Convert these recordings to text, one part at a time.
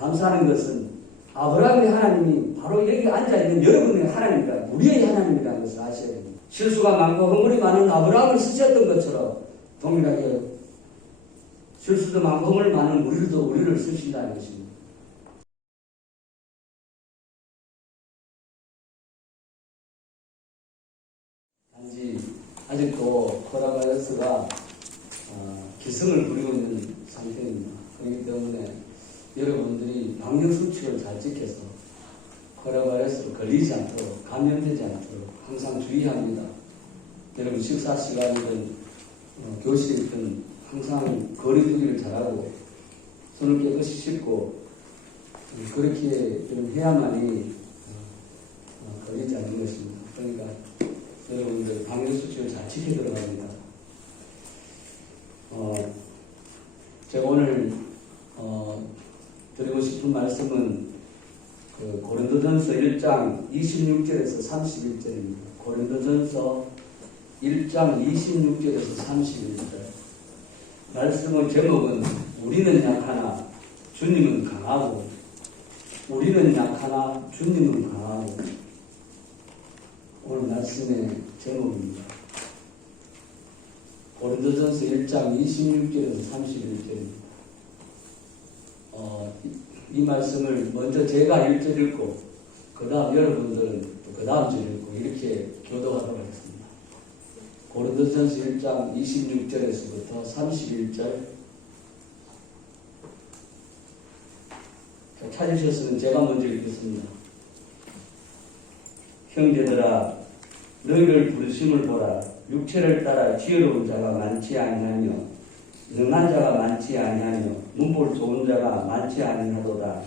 감사하는 것은 아브라함의 하나님이 바로 여기 앉아있는 여러분의 하나님이다. 우리의 하나님이라는 것을 아셔야 됩니다. 실수가 많고 허물이 많은 아브라함을 쓰셨던 것처럼 동일하게 실수도 많고 허물 많은 우리를 쓰신다는 것입니다. 단지 아직도 코로나바이러스가 기승을 부리고 있는 상태입니다. 그렇기 때문에 여러분들이 방역수칙을 잘 지켜서 코로나바이러스로 걸리지 않도록, 감염되지 않도록 항상 주의합니다. 여러분 식사 시간이든 교실이든 항상 거리두기를 잘하고 손을 깨끗이 씻고 그렇게 좀 해야만이 걸리지 않는 것입니다. 그러니까 여러분들 방역수칙을 잘 지켜 들어갑니다. 제가 오늘 드리고 싶은 말씀은 고린도전서 1장 26절에서 31절입니다. 고린도전서 1장 26절에서 31절. 말씀의 제목은 우리는 약하나 주님은 강하고, 우리는 약하나 주님은 강하고. 오늘 말씀의 제목입니다. 고린도전서 1장 26절에서 31절입니다. 이 말씀을 먼저 제가 1절 읽고 그 다음 여러분들은 또 그 다음 절 읽고 이렇게 교도하도록 하겠습니다. 고린도전서 1장 26절에서부터 31절. 찾으셨으면 제가 먼저 읽겠습니다. 형제들아, 너희를 부르심을 보라. 육체를 따라 지혜로운 자가 많지 아니하며 능한 자가 많지 아니하며 문볼 좋은 자가 많지 아니하도다.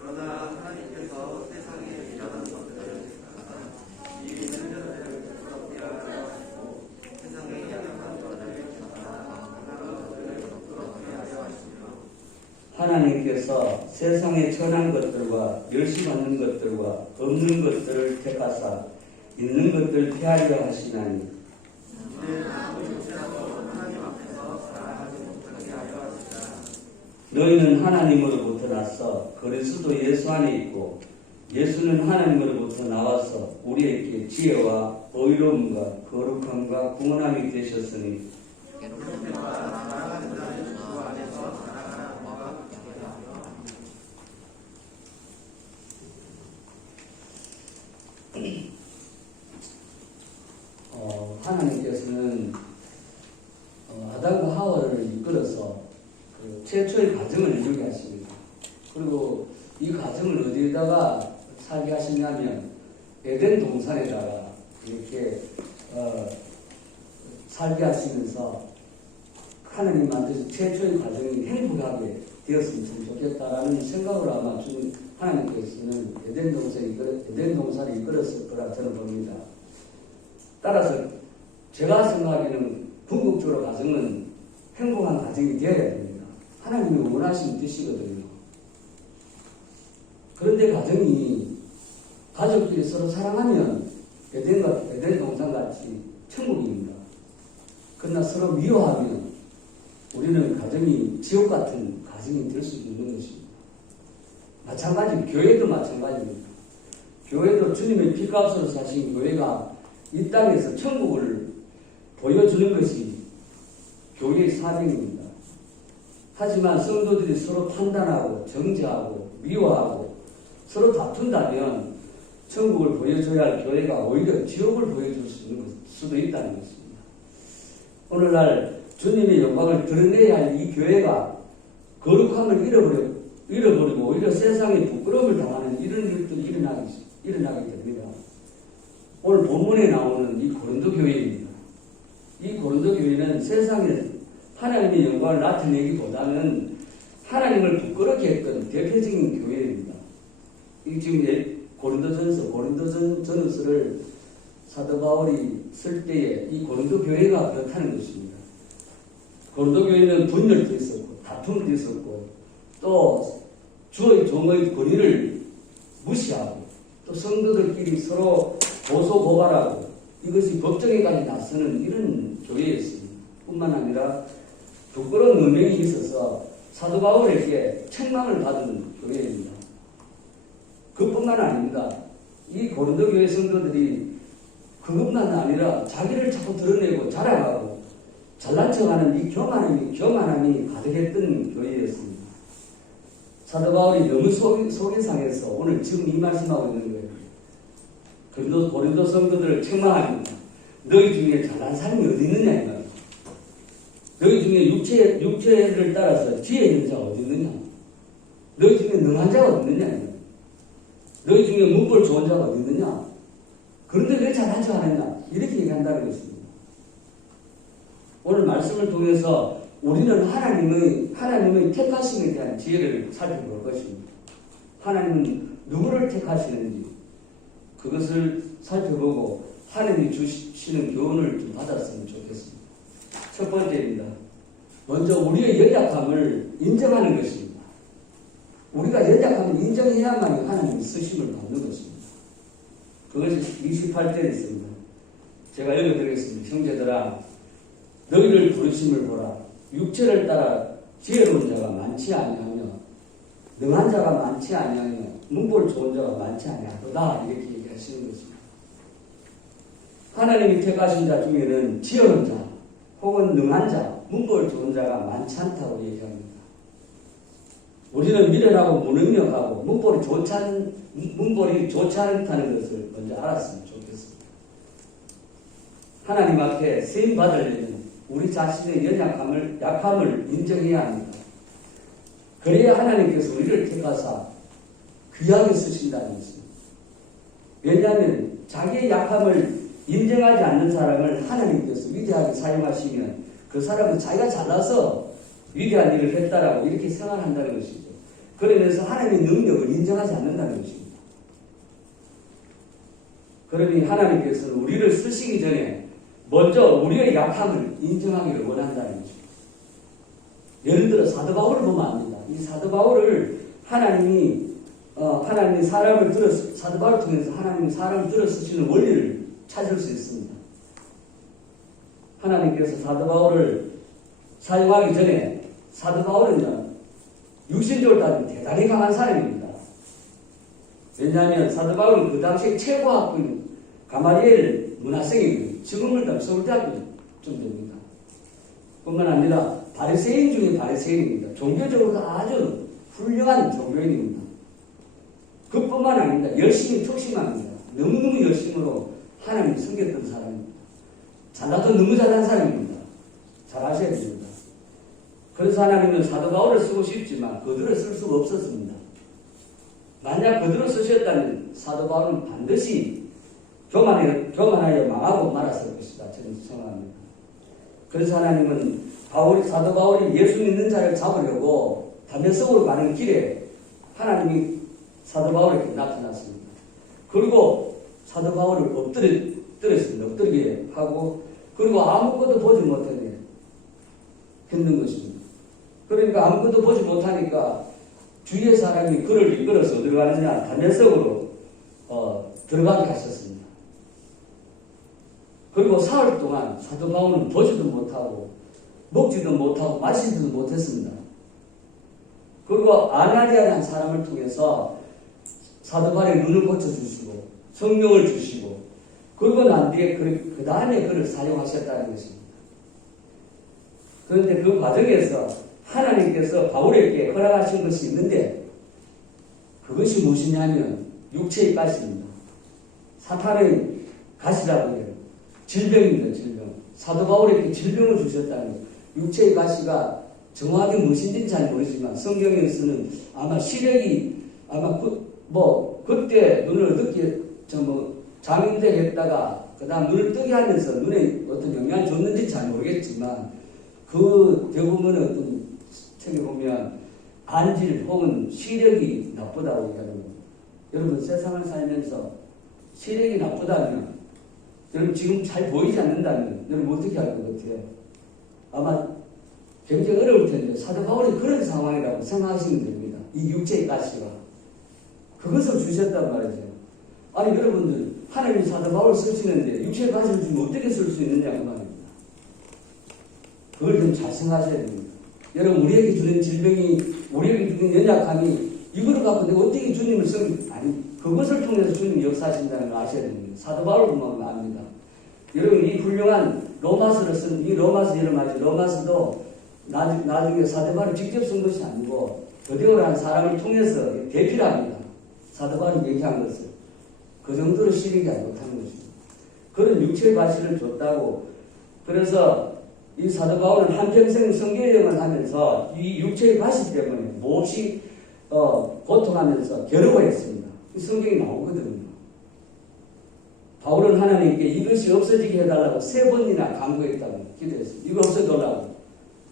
그러나 하나님께서 세상에 미련한 것들을 이 생명을 부끄럽게 하시고 세상에 약한 것들을 부끄럽게 하려 하시며 하나님께서 세상에 천한 것들과 멸시받는 것들과 없는 것들을 택하사 있는 것들 폐하려 하시나니 너희는 하나님으로부터 나서 그리스도 예수 안에 있고 예수는 하나님으로부터 나와서 우리에게 지혜와 의로움과 거룩함과 구원함이 되셨으니 하나님께서는 아담과 하와를 이끌어서 최초의 가정을 이루게 하십니다. 그리고 이 가정을 어디에다가 살게 하시냐면 에덴 동산에다가 이렇게 살게 하시면서 하나님 만드신 최초의 가정이 행복하게 되었으면 참 좋겠다라는 생각을 아마 준 하나님께서는 에덴 동산을 이끌었을 거라 저는 봅니다. 따라서 제가 생각하기에는 궁극적으로 가정은 행복한 가정이 되어야 됩니다. 하나님이 원하시는 뜻이거든요. 그런데 가정이 가족끼리 서로 사랑하면 에덴 동산같이 천국입니다. 그러나 서로 미워하면 우리는 가정이 지옥 같은 가정이 될 수 있는 것입니다. 마찬가지로 교회도 마찬가지입니다. 교회도 주님의 피값으로 사신 교회가 이 땅에서 천국을 보여주는 것이 교회의 사명입니다. 하지만 성도들이 서로 판단하고 정죄하고 미워하고 서로 다툰다면 천국을 보여줘야 할 교회가 오히려 지옥을 보여줄 수 있는 수도 있다는 것입니다. 오늘날 주님의 영광을 드러내야 할 이 교회가 거룩함을 잃어버리고 오히려 세상에 부끄러움을 당하는 이런 일들이 일어나게 됩니다. 오늘 본문에 나오는 이 고린도 교회입니다. 이 고린도 교회는 세상에 하나님의 영광을 나타내기보다는 하나님을 부끄럽게 했던 대표적인 교회입니다. 이 지금 고린도전서를 사도 바울이 쓸 때에 이 고린도 교회가 그렇다는 것입니다. 고린도 교회는 분열도 있었고 다툼도 있었고 또 주의 종의 권위를 무시하고 또 성도들끼리 서로 고소 고발하고 이것이 법정에까지 나서는 이런 교회였습니다. 뿐만 아니라 부끄러운 음행이 있어서 사도 바울에게 책망을 받은 교회입니다. 그뿐만 아닙니다. 이 고린도 교회 성도들이 그것만 아니라 자기를 자꾸 드러내고 자랑하고 잘난 척하는 이 교만함이 가득했던 교회였습니다. 사도 바울이 너무 속이 상해서 오늘 지금 이 말씀하고 있는 거예요. 고린도 성도들을 책망합니다. 너희 중에 잘난 사람이 어디 있느냐 이 말이에요. 너희 중에 육체를 따라서 지혜 있는 자가 어디 있느냐. 너희 중에 능한 자가 어디 있느냐. 너희 중에 문벌 좋은 자가 어디 있느냐. 그런데 왜 잘난 척 하느냐. 이렇게 얘기한다는 것입니다. 오늘 말씀을 통해서 우리는 하나님의 택하심에 대한 지혜를 살펴볼 것입니다. 하나님은 누구를 택하시는지 그것을 살펴보고 하나님이 주시는 교훈을 좀 받았으면 좋겠습니다. 첫 번째입니다. 먼저 우리의 연약함을 인정하는 것입니다. 우리가 연약함을 인정해야만 하나님의 쓰심을 받는 것입니다. 그것이 28절에 있습니다. 제가 읽어드리겠습니다. 형제들아, 너희를 부르심을 보라. 육체를 따라 지혜로운 자가 많지 아니하며 능한 자가 많지 아니하며 문벌 좋은 자가 많지 아니하도다. 이렇게 얘기하시는 것입니다. 하나님이 택하신 자 중에는 지혜로운 자 혹은 능한 자, 문벌 좋은 자가 많지 않다고 얘기합니다. 우리는 미련하고 무능력하고 문벌이 좋지 않다는 것을 먼저 알았으면 좋겠습니다. 하나님 앞에 쓰임 받으려면 우리 자신의 약함을 인정해야 합니다. 그래야 하나님께서 우리를 택하사 귀하게 쓰신다는 것입니다. 왜냐하면 자기의 약함을 인정하지 않는 사람을 하나님께서 위대하게 사용하시면 그 사람은 자기가 잘나서 위대한 일을 했다라고 이렇게 생각한다는 것이죠. 그러면서 하나님의 능력을 인정하지 않는다는 것입니다. 그러니 하나님께서는 우리를 쓰시기 전에 먼저 우리의 약함을 인정하기를 원한다는 것입니다. 예를 들어 사도 바울을 보면 압니다. 이 사도 바울을 하나님이 사도 바울을 통해서 하나님이 사람을 들어 쓰시는 원리를 찾을 수 있습니다. 하나님께서 사도 바울을 사용하기 전에 사도 바울은요, 육신적으로 따지면 대단히 강한 사람입니다. 왜냐하면 사도 바울은 그 당시에 최고학부인 가마리엘 문화생이거든요. 지금을 따면 서울대학교 정도입니다. 뿐만 아니라 바리새인 중에 바리새인입니다. 종교적으로도 아주 훌륭한 종교인입니다. 그뿐만 아닙니다. 열심히 특심합니다. 너무너무 열심으로 하나님을 섬겼던 사람입니다. 잘나도 너무 잘난 사람입니다. 잘 아셔야 됩니다. 그래서 하나님은 사도 바울을 쓰고 싶지만 그들을 쓸 수가 없었습니다. 만약 그들을 쓰셨다면 사도 바울은 반드시 교만하여 망하고 말았을 것이다. 저는 생각합니다. 그래서 하나님은 사도 바울이 예수 믿는 자를 잡으려고 다메섹으로 가는 길에 하나님이 사도 바울에게 나타났습니다. 그리고 사도 바울을 엎드리게 하고 그리고 아무것도 보지 못하게 했는 것입니다. 그러니까 아무것도 보지 못하니까 주위의 사람이 그를 이끌어서 어디로 가느냐 다메섹으로 들어가게 하셨습니다. 그리고 사흘 동안 사도 바울은 보지도 못하고 먹지도 못하고 마시지도 못했습니다. 그리고 아나니아라는 사람을 통해서 사도 바울의 눈을 고쳐주시고 성령을 주시고 그러고 난 뒤에 그 다음에 그를 사용하셨다는 것입니다. 그런데 그 과정에서 하나님께서 바울에게 허락하신 것이 있는데 그것이 무엇이냐면 육체의 가시입니다. 사탄의 가시라고 해요. 질병입니다. 질병. 사도 바울에게 질병을 주셨다는 거예요. 육체의 가시가 정확하게 무엇인지는 잘 모르지만 성경에서는 아마 시력이 아마 그때 눈을 늦게 장인되겠다가 그 다음 눈을 뜨게 하면서 눈에 어떤 영향을 줬는지 잘 모르겠지만 그 대부분의 어떤 책에 보면 안질 혹은 시력이 나쁘다고 얘기하는 겁니다. 여러분 세상을 살면서 시력이 나쁘다면 여러분 지금 잘 보이지 않는다면 여러분 어떻게 할 것 같아요? 아마 굉장히 어려울 텐데 사도 바울이 그런 상황이라고 생각하시면 됩니다. 이 육체의 가시가 그것을 주셨단 말이죠. 아니 여러분들 하나님이 사도 바울을 쓰시는데 육체의 가시를 주면 어떻게 쓸 수 있느냐 그 말입니다. 그걸 좀 잘 생각하셔야 됩니다. 여러분, 우리에게 주는 질병이, 우리에게 주는 연약함이 이거를 갖고 내가 어떻게 주님을 아니, 그것을 통해서 주님이 역사하신다는 걸 아셔야 됩니다. 사도 바울을 보면 압니다. 여러분, 이 훌륭한 로마서를 쓴, 이 로마서 이름 알죠? 로마서도 나중에 사도 바울이 직접 쓴 것이 아니고, 거대오를 한 사람을 통해서 대필합니다. 사도 바울이 얘기한 것을. 그 정도로 실력이 못한 것입니다. 그런 육체의 과실을 줬다고. 그래서 이 사도 바울은 한평생 성경여행을 하면서 이 육체의 과실 때문에 몹시 고통하면서 괴로워했습니다. 이 성경이 나오거든요. 바울은 하나님께 이것이 없어지게 해달라고 3번이나 간구했다고 기도했습니다. 이거 없애달라고.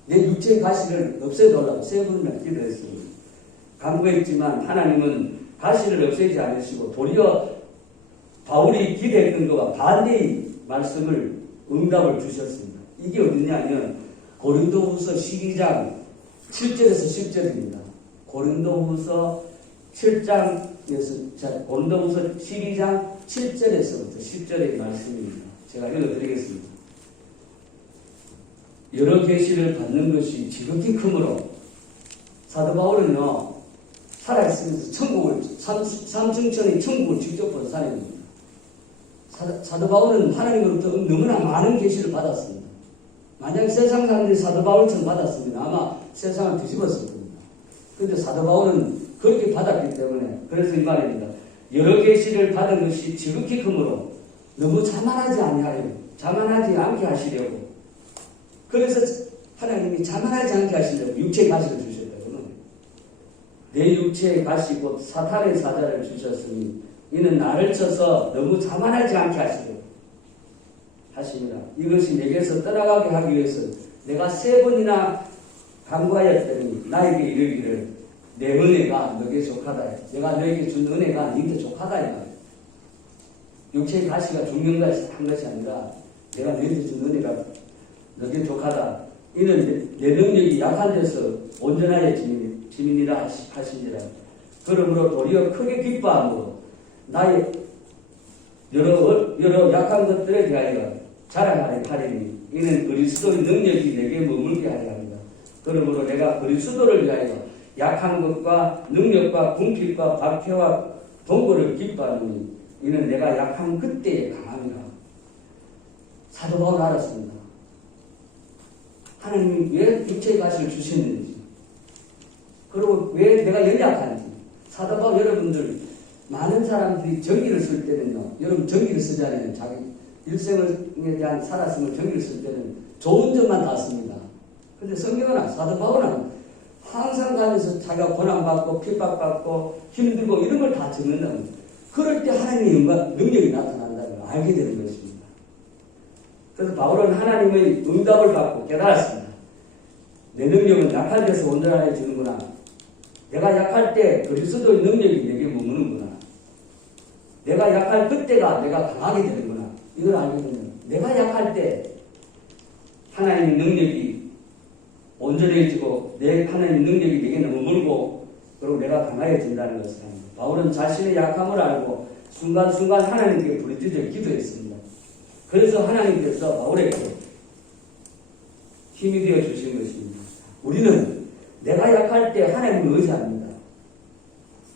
내 육체의 가시를 없애달라고 3번이나 기도했습니다. 간구했지만 하나님은 가시를 없애지 않으시고 도리어 바울이 기대했던 것과 반대의 말씀을 응답을 주셨습니다. 이게 어디냐면 고린도후서 12장 7절에서 10절입니다. 고린도후서 7장에서 고린도후서 12장 7절에서부터 10절의 말씀입니다. 제가 읽어드리겠습니다. 여러 계시를 받는 것이 지극히 크므로 사도 바울은요 살아있으면서 천국을 삼층천의 천국을 직접 본 사람입니다. 사도 바울은 하나님으로부터 너무나 많은 계시를 받았습니다. 만약 세상 사람들이 사도 바울처럼 받았으면 아마 세상을 뒤집었을 겁니다. 그런데 사도 바울은 그렇게 받았기 때문에 그래서 이 말입니다. 여러 계시를 받은 것이 지극히 크므로 너무 자만하지 않게 하시려고. 그래서 하나님이 자만하지 않게 하시려고 육체의 가시를 주셨다고는. 내 육체의 가시 곧 사탄의 사자를 주셨으니 이는 나를 쳐서 너무 자만하지 않게 하십니다. 이것이 내게서 떠나가게 하기 위해서 내가 3번이나 간구하였더니 나에게 이르기를 내 은혜가 너에게 족하다. 내가 너에게 준 은혜가 너에게 족하다. 이 말이에요. 육체의 가시가 죽는 것이 한 것이 아니라 내가 너에게 준 은혜가 너에게 족하다. 이는 내 능력이 약한 데서 온전하여 지민이라 하시니라. 그러므로 도리어 크게 기뻐하므로 나의 여러 약한 것들에 대하여 자랑하리니 이는 그리스도의 능력이 내게 머물게 하려 합니다. 그러므로 내가 그리스도를 위하여 약한 것과 능력과 궁핍과 박해와 동고를 기뻐하니 이는 내가 약한 그때에 강함이라. 사도 바울은 알았습니다. 하나님이 왜 육체의 가시를 주셨는지, 그리고 왜 내가 연약한지. 사도 바울 여러분들 많은 사람들이 전기를 쓸 때는요, 여러분 전기를 쓰잖아요. 자기 일생에 대한 살았음을 전기를 쓸 때는 좋은 점만 다 씁니다. 근데 성경은 사도 바울은 항상 가면서 자기가 고난받고 핍박받고 힘들고 이런 걸 다 적는다는 거죠. 그럴 때 하나님의 영광, 능력이 나타난다는 걸 알게 되는 것입니다. 그래서 바울은 하나님의 응답을 받고 깨달았습니다. 내 능력은 약할 때서 온전해지는구나. 내가 약할 때 그리스도의 능력이 내게 머무는구나. 내가 약할 그때가 내가 강하게 되는구나. 이걸 알게 되면 내가 약할 때 하나님의 능력이 온전해지고 내 하나님의 능력이 내게 머물고 그리고 내가 강해진다는 것을 합니다. 바울은 자신의 약함을 알고 순간순간 하나님께 부르짖어 기도했습니다. 그래서 하나님께서 바울에게 힘이 되어 주신 것입니다. 우리는 내가 약할 때 하나님을 의지합니다.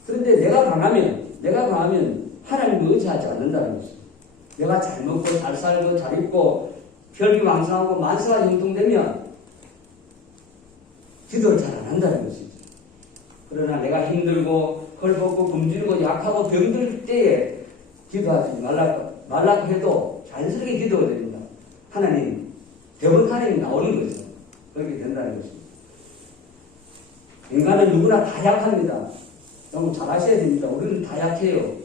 그런데 내가 강하면 하나님을 의지하지 않는다는 것입니다. 내가 잘 먹고 잘 살고 잘 입고 혈기왕성하고 만사가 형통되면 기도를 잘 안 한다는 것이죠. 그러나 내가 힘들고 헐벗고 굶주리고 약하고 병들 때에 기도하지 말라고 해도 자연스럽게 기도가 됩니다. 대부분 하나님이 나오는 거죠. 그렇게 된다는 것입니다. 인간은 누구나 다 약합니다. 너무 잘 아셔야 됩니다. 우리는 다 약해요.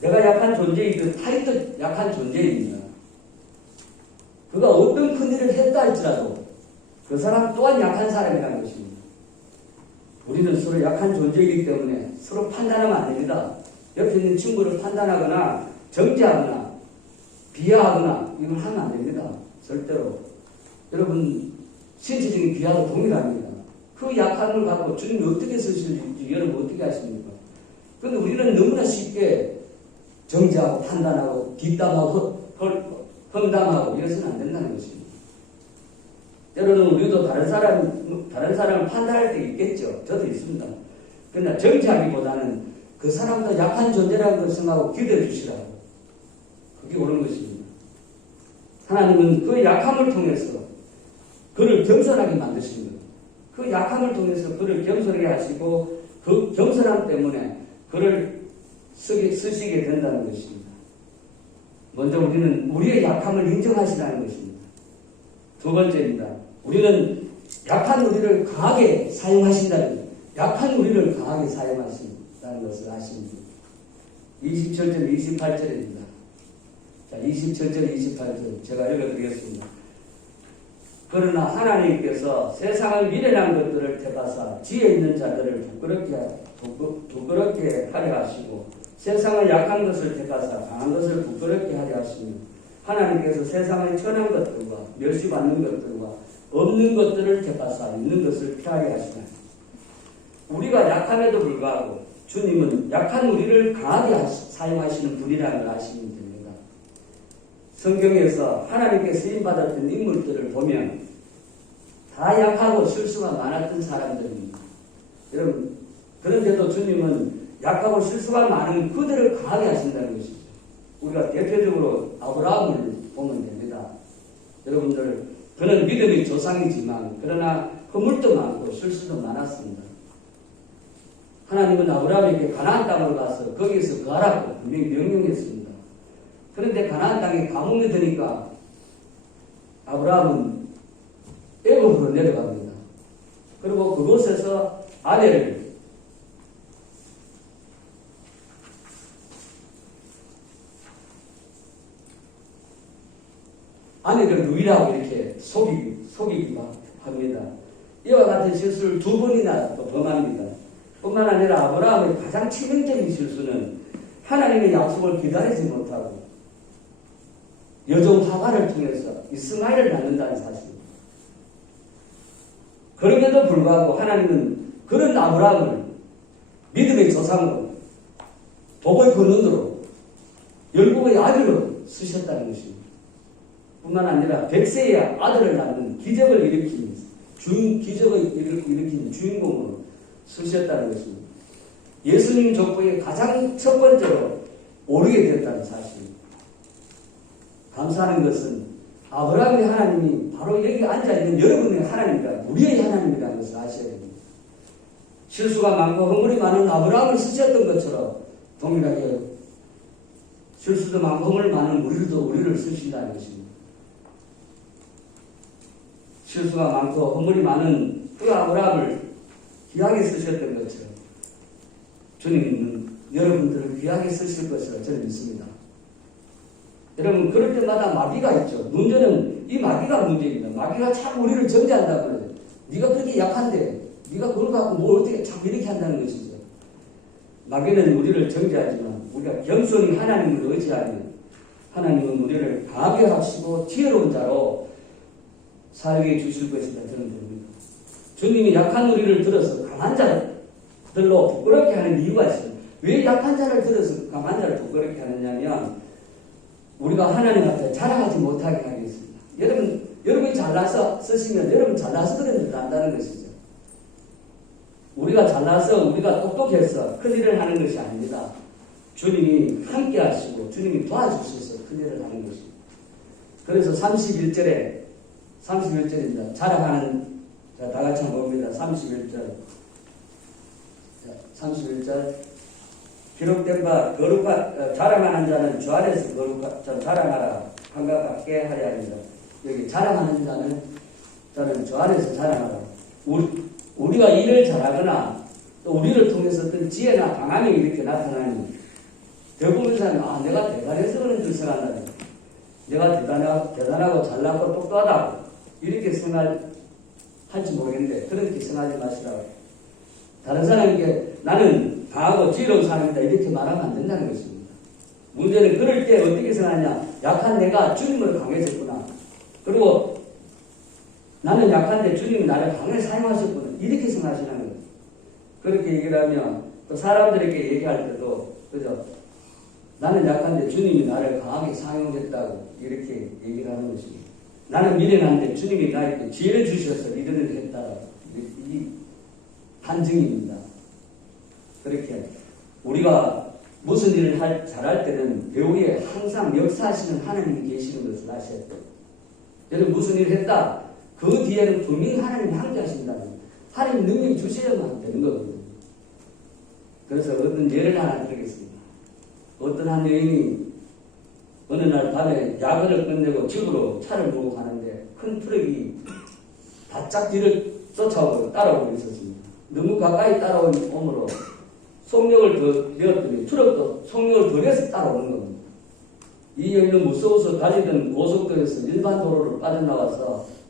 내가 약한 존재이든 타인도 약한 존재입니다. 그가 어떤 큰 일을 했다 할지라도 그 사람 또한 약한 사람이라는 것입니다. 우리는 서로 약한 존재이기 때문에 서로 판단하면 안 됩니다. 옆에 있는 친구를 판단하거나 정죄하거나 비하하거나 이걸 하면 안 됩니다. 절대로. 여러분 신체적인 비하도 동일합니다. 그 약함을 갖고 주님이 어떻게 쓰실지 여러분 어떻게 하십니까? 그런데 우리는 너무나 쉽게 정죄하고 판단하고 뒷담하고 험담하고 이래서는 안 된다는 것입니다. 때로는 우리도 다른 사람을 판단할 때 있겠죠. 저도 있습니다. 그러나 정지하기보다는 그 사람도 약한 존재라는 것을 생각하고 기도해 주시라고. 그게 옳은 것입니다. 하나님은 그 약함을 통해서 그를 겸손하게 만드신 거예요. 그 약함을 통해서 그를 겸손하게 하시고 그 겸손함 때문에 그를 쓰시게 된다는 것입니다. 먼저 우리는 우리의 약함을 인정하시라는 것입니다. 두 번째입니다. 우리는 약한 우리를 강하게 사용하신다는 것. 약한 우리를 강하게 사용하신다는 것을 아십니다. 27절, 28절입니다. 자, 27절, 28절 제가 읽어드리겠습니다. 그러나 하나님께서 세상의 미련한 것들을 택하사 지혜 있는 자들을 부끄럽게 하려 하시고 세상의 약한 것을 택하사 강한 것을 부끄럽게 하려 하시며 하나님께서 세상의 천한 것들과 멸시받는 것들과 없는 것들을 택하사 있는 것을 피하게 하시나니 우리가 약함에도 불구하고 주님은 약한 우리를 강하게 사용하시는 분이라는 걸 아시면 됩니다. 성경에서 하나님께 쓰임받았던 인물들을 보면 다 약하고 실수가 많았던 사람들입니다. 여러분, 그런데도 주님은 약하고 실수가 많은 그들을 강하게 하신다는 것이죠. 우리가 대표적으로 아브라함을 보면 됩니다. 여러분들, 그는 믿음의 조상이지만 그러나 허물도 많고 실수도 많았습니다. 하나님은 아브라함에게 가나안 땅으로 가서 거기에서 거하라고 분명히 명령했습니다. 그런데 가나안 땅에 감옥에 드니까 아브라함은 애굽으로 내려갑니다. 그리고 그곳에서 아내를 누이라고 이렇게 속이기도 합니다. 이와 같은 실수를 두 번이나 또 범합니다. 뿐만 아니라 아브라함의 가장 치명적인 실수는 하나님의 약속을 기다리지 못하고 여종 하가를 통해서 이스마엘을 낳는다는 사실입니다. 그럼에도 불구하고 하나님은 그런 아브라함을 믿음의 조상으로 복의 근원으로 열국의 아들로 쓰셨다는 것입니다. 뿐만 아니라 백세의 아들을 낳는 기적을 일으킨 주인공으로 쓰셨다는 것입니다. 예수님 족보에 가장 첫 번째로 오르게 됐다는 사실입니다. 감사하는 것은 아브라함의 하나님이 바로 여기 앉아있는 여러분의 하나님이라 우리의 하나님이라는 것을 아셔야 됩니다. 실수가 많고 허물이 많은 아브라함을 쓰셨던 것처럼 동일하게 실수도 많고 허물 많은 우리를 쓰신다는 것입니다. 실수가 많고 허물이 많은 그 아브라함을 귀하게 쓰셨던 것처럼 주님은 여러분들을 귀하게 쓰실 것이라 저는 믿습니다. 여러분 그럴 때마다 마귀가 있죠. 문제는 이 마귀가 문제입니다. 마귀가 참 우리를 정죄한다고 그래요. 네가 그렇게 약한데 네가 그걸 갖고 뭘 어떻게 자꾸 이렇게 한다는 것이죠. 마귀는 우리를 정죄하지만 우리가 겸손히 하나님을 의지하면 하나님은 우리를 강하게 하시고 지혜로운 자로 살게 주실 것이다 저는 봅니다. 주님이 약한 우리를 들어서 강한 자들로 부끄럽게 하는 이유가 있어요. 왜 약한 자를 들어서 강한 자를 부끄럽게 하느냐면 우리가 하나님 앞에 자랑하지 못하게 하겠습니다. 여러분이 잘나서 쓰시면 여러분 잘나서 그런 일을 한다는 것이죠. 우리가 잘나서 우리가 똑똑해서 큰 일을 하는 것이 아닙니다. 주님이 함께 하시고 주님이 도와주셔서 큰 일을 하는 것입니다. 그래서 31절입니다. 자랑하는, 자, 다 같이 한번 봅니다. 31절. 기록된 바, 자랑하는 자는 주 안에서 자랑하라. 한가 같게 하려 합니다. 여기 자랑하는 자는 주 안에서 자랑하라. 우리가 일을 잘하거나 또 우리를 통해서 어떤 지혜나 강함이 이렇게 나타나니 대부분 사람은 내가 대단해서 그런 줄 생각한다. 내가 대단하고 잘나고 똑똑하다고 이렇게 생각할지 모르겠는데 그렇게 생각하지 마시라고. 다른 사람에게 나는 강하고 지혜로운 사람이다 이렇게 말하면 안 된다는 것입니다. 문제는 그럴 때 어떻게 생각하냐. 약한 내가 주님으로 강해졌구나. 그리고 나는 약한데 주님이 나를 강하게 사용하셨구나. 이렇게 생각하시는 거예요. 그렇게 얘기를 하면 또 사람들에게 얘기할 때도 그죠? 나는 약한데 주님이 나를 강하게 사용했다고 이렇게 얘기를 하는 것입니다. 나는 미련한데 주님이 나에게 지혜를 주셔서 이들을 했다. 이 반증입니다. 그렇게 우리가 무슨 일을 잘할 때는 배우에 항상 역사하시는 하나님이 계시는 것을 아셔야 돼요. 여러분 무슨 일을 했다. 그 뒤에는 분명히 하나님이 함께 하신다는 하나님 능력이 주셔야만 되는 거거든요. 그래서 어떤 예를 하나 드리겠습니다. 어떤 한 여인이 어느 날 밤에 야근을 끝내고 집으로 차를 몰고 가는데 큰 트럭이 바짝 뒤를 쫓아오고 따라오고 있었습니다. 너무 가까이 따라오므로 속력을 더 내었더니 트럭도 속력을 더 내서 따라오는 겁니다. 이 여인은 무서워서 달리던 고속도로에서 일반 도로를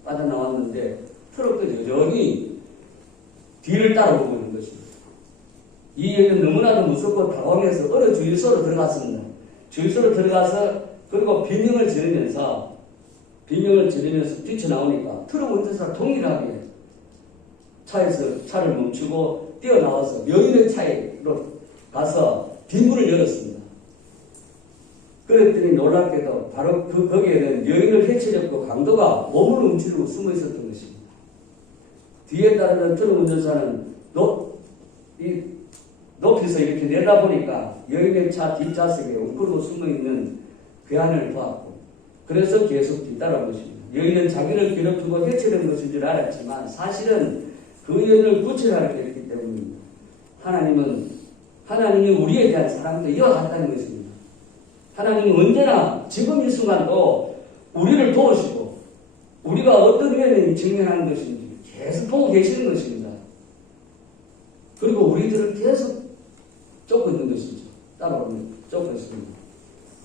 빠져나왔는데 트럭도 여전히 뒤를 따라오고 있는 것입니다. 이 여인은 너무나도 무섭고 당황해서 어느 주유소로 들어갔습니다. 주유소로 들어가서 그리고 비명을 지르면서 뛰쳐나오니까 트럭 운전사가 동일하게 차에서 차를 멈추고 뛰어나와서 여인의 차로 가서 뒷문을 열었습니다. 그랬더니 놀랍게도 바로 거기에는 여인을 해치려고 강도가 몸을 움츠리고 숨어 있었던 것입니다. 뒤에 따르는 트럭 운전사는 높이서 이렇게 내다보니까 여인의 차 뒷좌석에 웅크리고 숨어있는 그 안을 보았고 그래서 계속 뒤따라온 것입니다. 여인은 자기를 괴롭히고 해치려는 것인 줄 알았지만 사실은 그 여인을 구출하려고 했기 때문입니다. 하나님이 우리에 대한 사랑도 이와 같다는 것입니다. 하나님은 언제나 지금 이 순간도 우리를 도우시고 우리가 어떤 위험에 직면하는 것인지 계속 보고 계시는 것입니다. 그리고 우리들을 계속 쫓고 있는 것이죠. 쫓고 있습니다.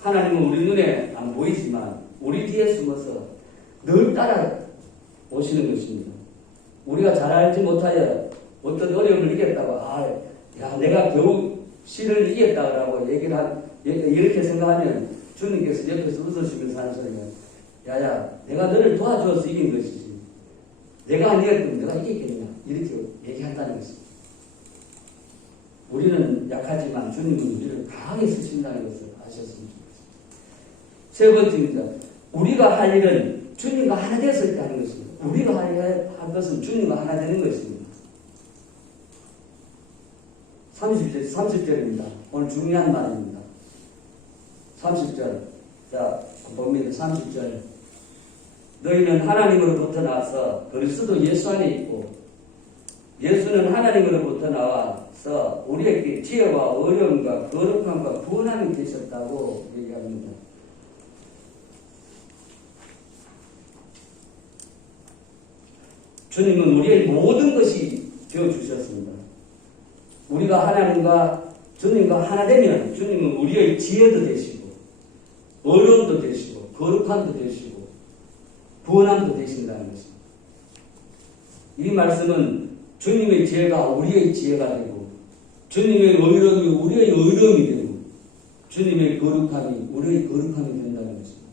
하나님은 우리 눈에 안 보이지만 우리 뒤에 숨어서 늘 따라오시는 것입니다. 우리가 잘 알지 못하여 어떤 어려움을 이겼다고 내가 겨우 시를 이겼다고 이렇게 생각하면 주님께서 옆에서 웃으시면서 하는 소리가 야야 내가 너를 도와주어서 이긴 것이지 내가 아니었으면 내가 이기겠냐 이렇게 얘기한다는 것입니다. 우리는 약하지만 주님은 우리를 강하게 쓰신다는 것을 아셨으면 좋겠습니다. 세 번째입니다. 우리가 할 일은 주님과 하나 됐을 때 하는 것입니다. 우리가 할 것은 주님과 하나 되는 것입니다. 30절입니다. 오늘 중요한 말입니다. 30절. 자, 봅니다. 30절. 너희는 하나님으로부터 나와서 그리스도 예수 안에 있고 예수는 하나님으로부터 나와서 우리에게 지혜와 어려움과 거룩함과 구원함이 되셨다고 얘기합니다. 주님은 우리의 모든 것이 되어주셨습니다. 우리가 하나님과 주님과 하나 되면 주님은 우리의 지혜도 되시고 어려움도 되시고 거룩함도 되시고 구원함도 되신다는 것입니다. 이 말씀은 주님의 지혜가 우리의 지혜가 되고 주님의 의로움이 우리의 의로움이 되고 주님의 거룩함이 우리의 거룩함이 된다는 것입니다.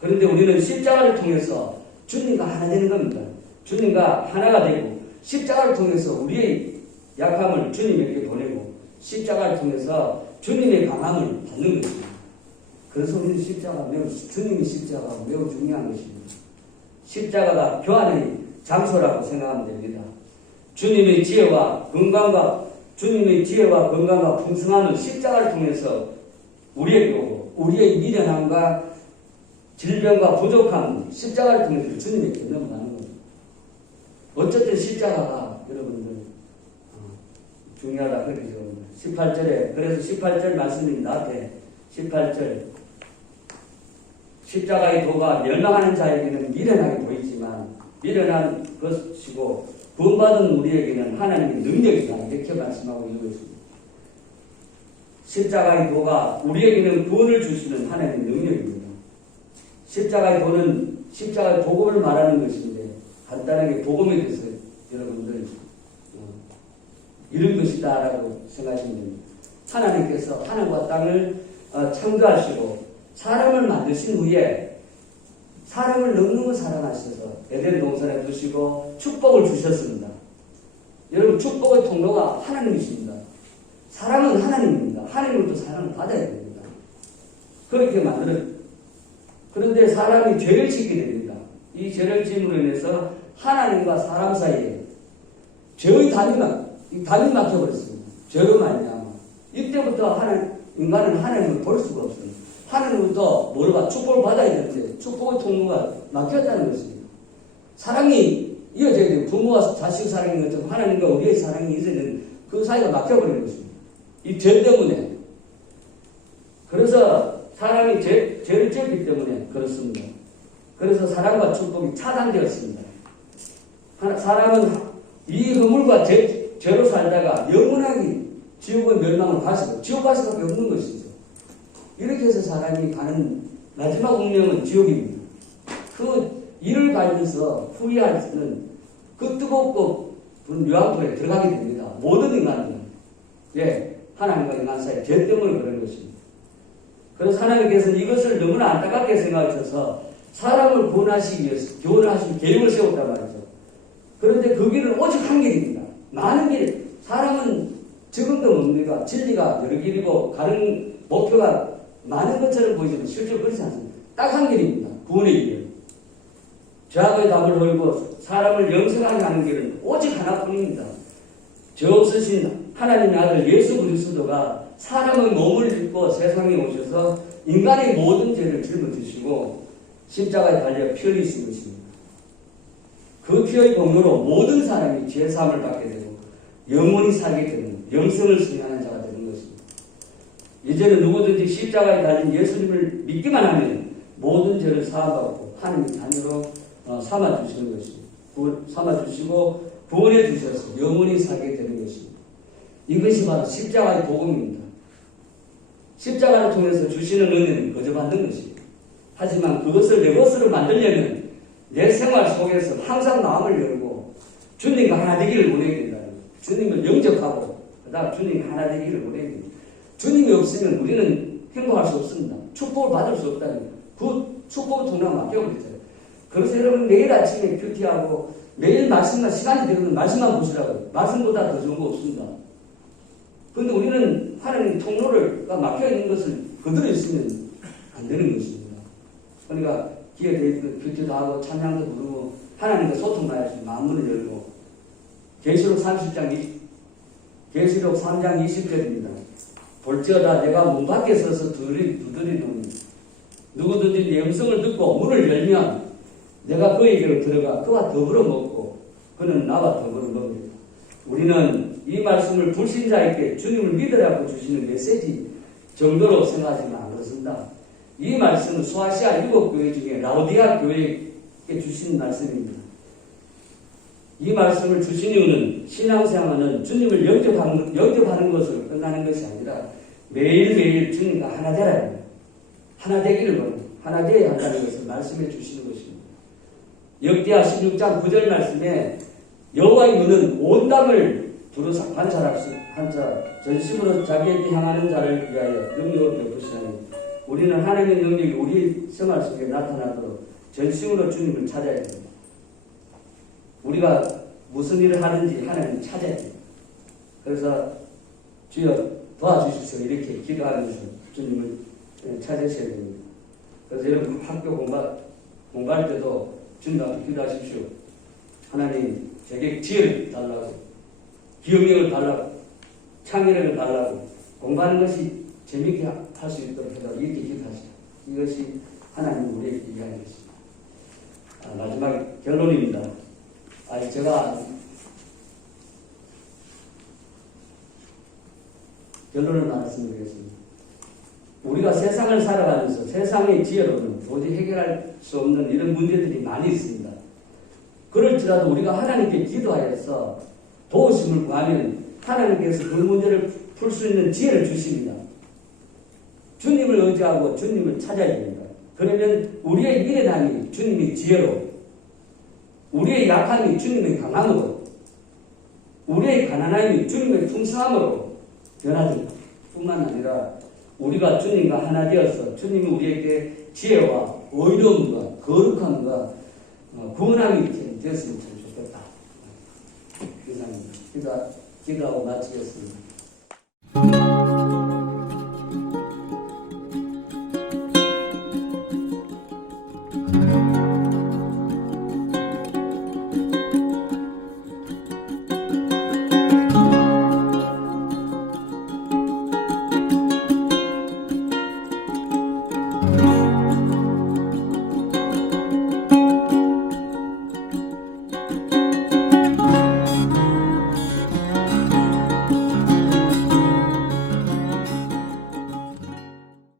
그런데 우리는 십자가를 통해서 주님과 하나 되는 겁니다. 주님과 하나가 되고 십자가를 통해서 우리의 약함을 주님에게 보내고 십자가를 통해서 주님의 강함을 받는 것입니다. 그래서 우리는 주님의 십자가가 매우 중요한 것입니다. 십자가가 교환의 장소라고 생각하면 됩니다. 주님의 지혜와 건강과 풍성함은 십자가를 통해서 우리에게 오고 우리의 미련함과 질병과 부족함은 십자가를 통해서 주님에게 넘어가는 겁니다. 어쨌든 십자가가 여러분들 중요하다 그러죠. 18절에 그래서 18절 말씀입니다. 앞에 18절 십자가의 도가 멸망하는 자에게는 미련하게 보이지만 미련한 것이고 구원받은 우리에게는 하나님의 능력이다 이렇게 말씀하고 있는 것입니다. 십자가의 도가 우리에게는 구원을 주시는 하나님의 능력입니다. 십자가의 도는 십자가의 복음을 말하는 것인데 간단하게 복음에 대해서 여러분들 이런 것이다라고 생각하시면 됩니다. 하나님께서 하늘과 땅을 창조하시고 사람을 만드신 후에 사람을 너무너무 사랑하셔서 에덴 동산에 두시고 축복을 주셨습니다. 여러분 축복의 통로가 하나님이십니다. 사랑은 하나님입니다. 하나님으로부터 사랑을 받아야 됩니다. 그렇게 그런데 사람이 죄를 짓게 됩니다. 이 죄를 지음으로 인해서 하나님과 사람 사이에 죄의 담이 막혀버렸습니다. 죄로 말미암아. 이때부터 인간은 하나님을 볼 수가 없어요. 하나님부터 축복을 받아야 되는데 축복의 통로가 막혔다는 것입니다. 사랑이 이어져야 돼요. 부모와 자식 사랑인 것처럼 하나님과 우리의 사랑이 이어지는 그 사이가 막혀버린 것입니다. 이 죄 때문에. 그래서 사람이 죄를 지었기 때문에 그렇습니다. 그래서 사랑과 축복이 차단되었습니다. 사람은 이 허물과 죄로 살다가 영원하게 지옥의 멸망을 가시고 지옥 갈 수밖에 없는 것이죠. 이렇게 해서 사람이 가는 마지막 운명은 지옥입니다. 그 일을 가면서 후회할 수는 그 뜨겁고 그런 유황불에 들어가게 됩니다. 모든 인간들은. 하나님과 인간 사이 죄 때문에 그런 것입니다. 그래서 하나님께서는 이것을 너무나 안타깝게 생각하셔서 사람을 구원하시기 위해서 교훈을 하시고 계획을 세웠단 말이죠. 그런데 그 길은 오직 한 길입니다. 많은 길, 사람은 지금도 뭡니까? 진리가 여러 길이고 가는 목표가 많은 것처럼 보이지만 실제로 그렇지 않습니다. 딱 한 길입니다. 구원의 길. 죄악의 답을 걸고 사람을 영생하게 하는 길은 오직 하나뿐입니다. 죄 없으신 하나님의 아들 예수 그리스도가 사람의 몸을 입고 세상에 오셔서 인간의 모든 죄를 짊어지시고 십자가에 달려 피 흘리신 것입니다. 그 피의 공로로 모든 사람이 죄사함을 받게 되고 영원히 살게 되는 영생을 승리하는 자가 되는 것입니다. 이제는 누구든지 십자가에 달린 예수님을 믿기만 하면 모든 죄를 사함받고 하나님의 자녀로 삼아주시는 것입니다. 삼아주시고 구원해 주셔서 영원히 살게 되는 것입니다. 이것이 바로 십자가의 복음입니다. 십자가를 통해서 주시는 은혜는 거저 받는 것입니다. 하지만 그것을 내 것으로 만들려면 내 생활 속에서 항상 마음을 열고 주님과 하나 되기를 원해야 된다는 거예요. 주님을 영접하고 그다음 주님과 하나 되기를 원해야 됩니다. 주님이 없으면 우리는 행복할 수 없습니다. 축복을 받을 수 없다는 거예요. 그 축복의 통로가 막혀버렸어요. 그래서 여러분 매일 아침에 큐티하고 매일 말씀만 시간이 되면 말씀만 보시라고요. 말씀보다 더 좋은 거 없습니다. 그런데 우리는 하나님 통로가 막혀있는 것을 그대로 있으면 안 되는 것입니다. 그러니까 기회 되면 큐티도 하고 찬양도 부르고 하나님과 소통해야지 마음문을 열고 계시록 3장 20절입니다. 볼지어다 내가 문 밖에 서서 두드리노니 누구든지 내 음성을 듣고 문을 열면 내가 그에게로 들어가 그와 더불어 먹고 그는 나와 더불어 먹습니다. 우리는 이 말씀을 불신자에게 주님을 믿으라고 주시는 메시지 정도로 생각하지만 안 그렇습니다. 이 말씀은 소아시아 7교회 중에 라오디아 교회에 주신 말씀입니다. 이 말씀을 주신 이유는 신앙생활은 주님을 영접하는 것으로 끝나는 것이 아니라 매일매일 주님과 하나 되라 합니다. 하나 되기를 원합니다. 하나 되어야 한다는 것을 말씀해 주시는 것입니다. 역대하 16장 9절 말씀에 여호와의 눈은 온 땅을 두루 관찰할 수 한자 전심으로 자기에게 향하는 자를 위하여 능력을 베푸시나니 우리는 하나님의 능력이 우리 생활 속에 나타나도록 전심으로 주님을 찾아야 됩니다. 우리가 무슨 일을 하든지 하나님을 찾아야 됩니다. 그래서 주여 도와주십시오 이렇게 기도하면서 주님을 찾으셔야 됩니다. 그래서 여러분 학교 공부할 때도 주님 앞에 기도하십시오. 하나님 제게 지혜를 달라고 기억력을 달라고 창의력을 달라고 공부하는 것이 재미있게 할 수 있도록 해달라고 이렇게 기도하시죠. 이것이 하나님 우리에게 이야기하는 것입니다. 마지막 결론입니다. 제가 결론을 말씀드리겠습니다. 우리가 세상을 살아가면서 세상의 지혜로는 도저히 해결할 수 없는 이런 문제들이 많이 있습니다. 그럴지라도 우리가 하나님께 기도하여서 도우심을 구하면 하나님께서 그 문제를 풀 수 있는 지혜를 주십니다. 주님을 의지하고 주님을 찾아야 됩니다. 그러면 우리의 미련함이 주님의 지혜로, 우리의 약함이 주님의 강함으로, 우리의 가난함이 주님의 풍성함으로 변화됩니다. 뿐만 아니라 우리가 주님과 하나 되어서 주님이 우리에게 지혜와 의로움과 거룩함과 구원함이 되었으면 참 좋겠다. 이상입니다. 기도하고 마치겠습니다.